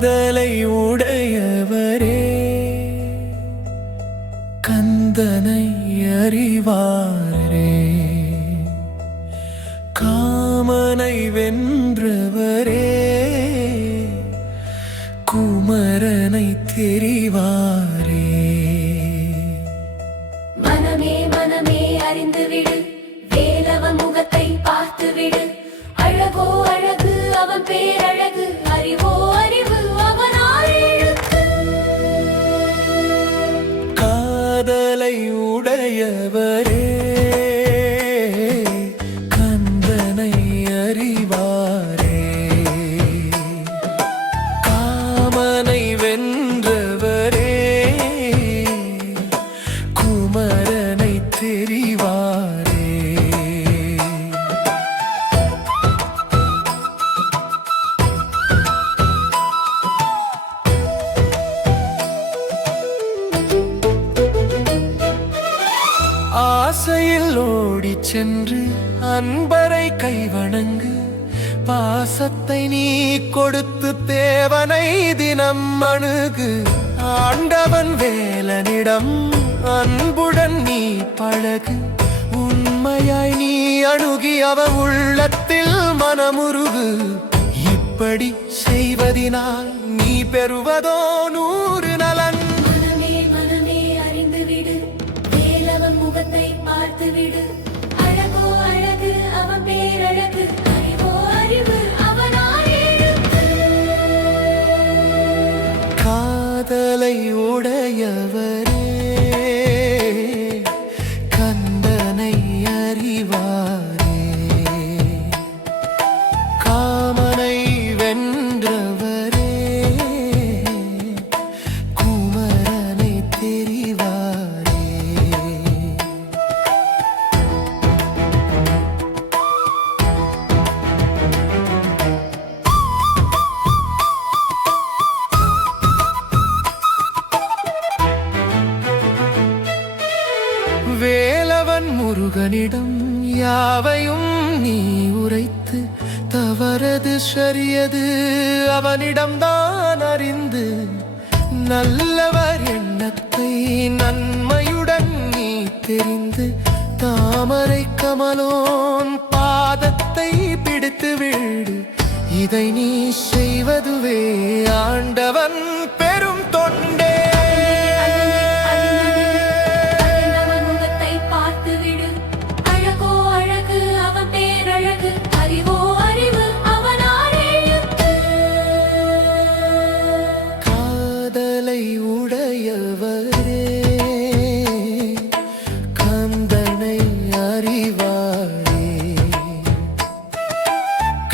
காதலை உடையவரே கந்தனை அறிவாரே காமனை வென்றவரே குமரனை தெரிவாரே. மனமே மனமே அறிந்துவிடு, வேலவன் முகத்தை பார்த்துவிடு. அழகோ அழகு அவன் பேரழகு, அறிவோ அறிவு அவனால் எழுத்து. காதலை உடையவரே கந்தனை அறிவாரே காமனை வென்றவரே குமரனை தெரிவாரே. ஆசையில் ஓடி சென்று அன்பரை கைவணங்கு, பாசத்தை நீ கொடுத்து தேவனை தினம் அணுகு. ஆண்டவன் வேலனிடம் அன்புடன் நீ பழகு, உண்மையாய் நீ அணுகி அவ உள்ளத்தில் மனமுருகு. இப்படி செய்வதினால் நீ பெறுவதோ 100 நலன். மனமே மனமே அறிந்துவிடு, வேலவன் முகத்தை பார்த்துவிடு. அழகோ அழகு அவன் பேரழகு, அறிவோ அறிவு அவனால் எழுத்து. காதலை உடையவரே கந்தனை அறிவாரே காமனை வென்றவரே குமரனை தெரிவாரே. வேலவன் முருகனிடம் யாவையும் நீ உரைத்து, தவறது சரியது அவனிடம்தான் அறிந்து. நல்லவர் எண்ணத்தை நன்மையுடன் நீ தெரிந்து, தாமரை கமலோன் பாதத்தை பிடித்து விடு. இதை நீ செய்வதுவே ஆண்டவன் பெரும் தொண்டே. காதலை உடையவரே கந்தனை அறிவாரே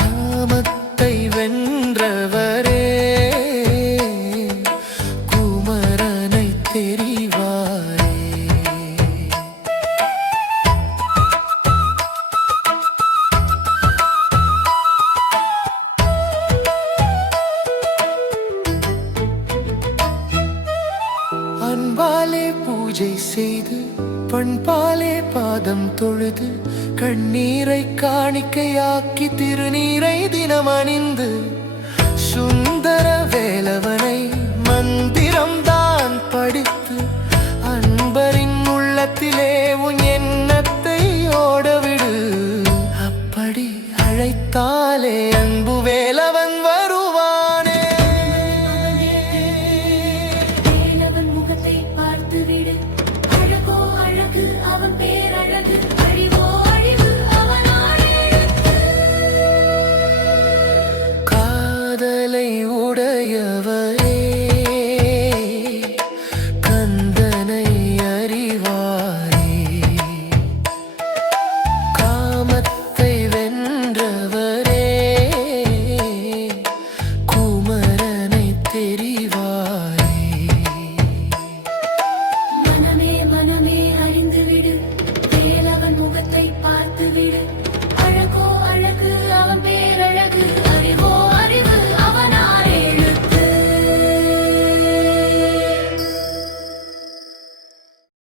காமத்தை வென்றவரே குமரனை தெரிவாரே. அன்பாலே பூஜை செய்து பண்பாலே பாதம் தொழுது, கண்ணீரை காணிக்கையாக்கி திருநீரை தினம் அணிந்து, சுந்தர வேலவனை மந்திரம் தான் படித்து, அன்பரின் உள்ளத்திலே உன் எண்ணத்தை ஓடவிடு. அப்படி அழைத்தாலே அன்புவே